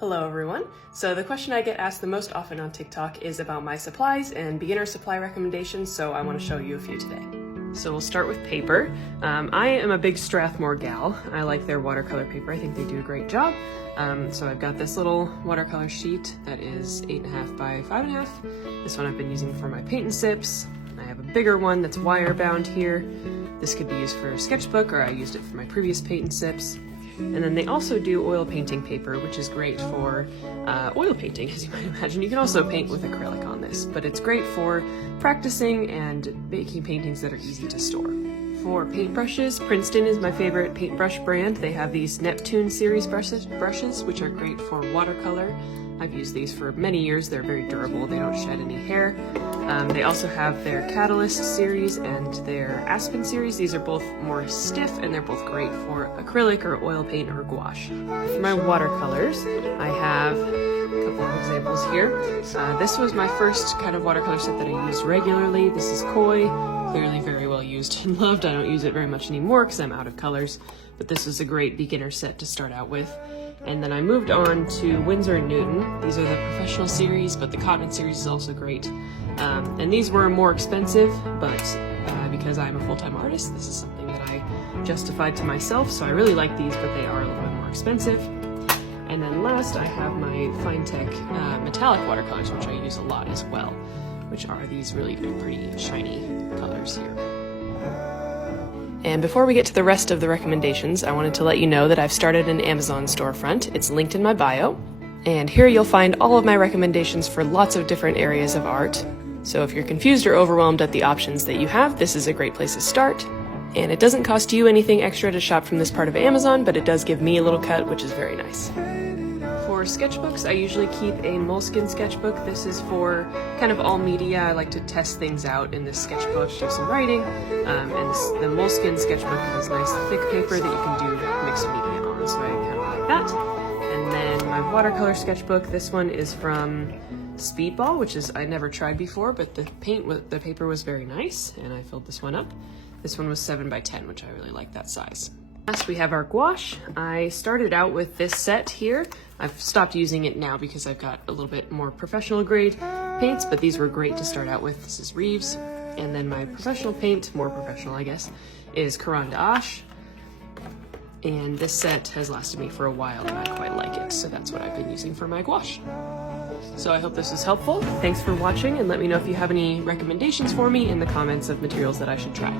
Hello everyone. So the question I get asked the most often on TikTok is about my supplies and beginner supply recommendations, so I want to show you a few today. So we'll start with paper. I am a big Strathmore gal. I like their watercolor paper. I think they do a great job. So I've got this little watercolor sheet that is 8.5 by 5.5. This one I've been using for my paint and sips. I have a bigger one that's wire bound here. This could be used for a sketchbook, or I used it for my previous paint and sips. And then they also do oil painting paper, which is great for oil painting, as you might imagine. You can also paint with acrylic on this, but it's great for practicing and making paintings that are easy to store. For paintbrushes, Princeton is my favorite paintbrush brand. They have these Neptune series brushes, which are great for watercolor. I've used these for many years. They're very durable. They don't shed any hair. They also have their Catalyst series and their Aspen series. These are both more stiff and they're both great for acrylic or oil paint or gouache. For my watercolors, I have a couple of examples here. This was my first kind of watercolor set that I used regularly. This is Koi, clearly very well used and loved. I don't use it very much anymore because I'm out of colors, but this is a great beginner set to start out with. And then I moved on to Winsor & Newton. These are the professional series, but the Cotton series is also great. And these were more expensive, but because I'm a full-time artist, this is something that I justified to myself. So I really like these, but they are a little bit more expensive. And then last, I have my Finetech metallic watercolors, which I use a lot as well, which are these really pretty shiny colors here. And before we get to the rest of the recommendations, I wanted to let you know that I've started an Amazon storefront. It's linked in my bio. And here you'll find all of my recommendations for lots of different areas of art. So if you're confused or overwhelmed at the options that you have, this is a great place to start. And it doesn't cost you anything extra to shop from this part of Amazon, but it does give me a little cut, which is very nice. For sketchbooks, I usually keep a Moleskine sketchbook. This is for kind of all media. I like to test things out in this sketchbook, do some writing, and the Moleskine sketchbook has nice thick paper that you can do mixed media on, so I kind of like that. And then my watercolor sketchbook, this one is from Speedball, which is I never tried before, but the paper was very nice, and I filled this one up. This one was 7 by 10, which I really like that size. Last we have our gouache. I started out with this set here. I've stopped using it now because I've got a little bit more professional grade paints, but these were great to start out with. This is Reeves. And then my professional paint, more professional I guess, is Caran d'Ache. And this set has lasted me for a while and I quite like it, so that's what I've been using for my gouache. So I hope this was helpful. Thanks for watching, and let me know if you have any recommendations for me in the comments of materials that I should try.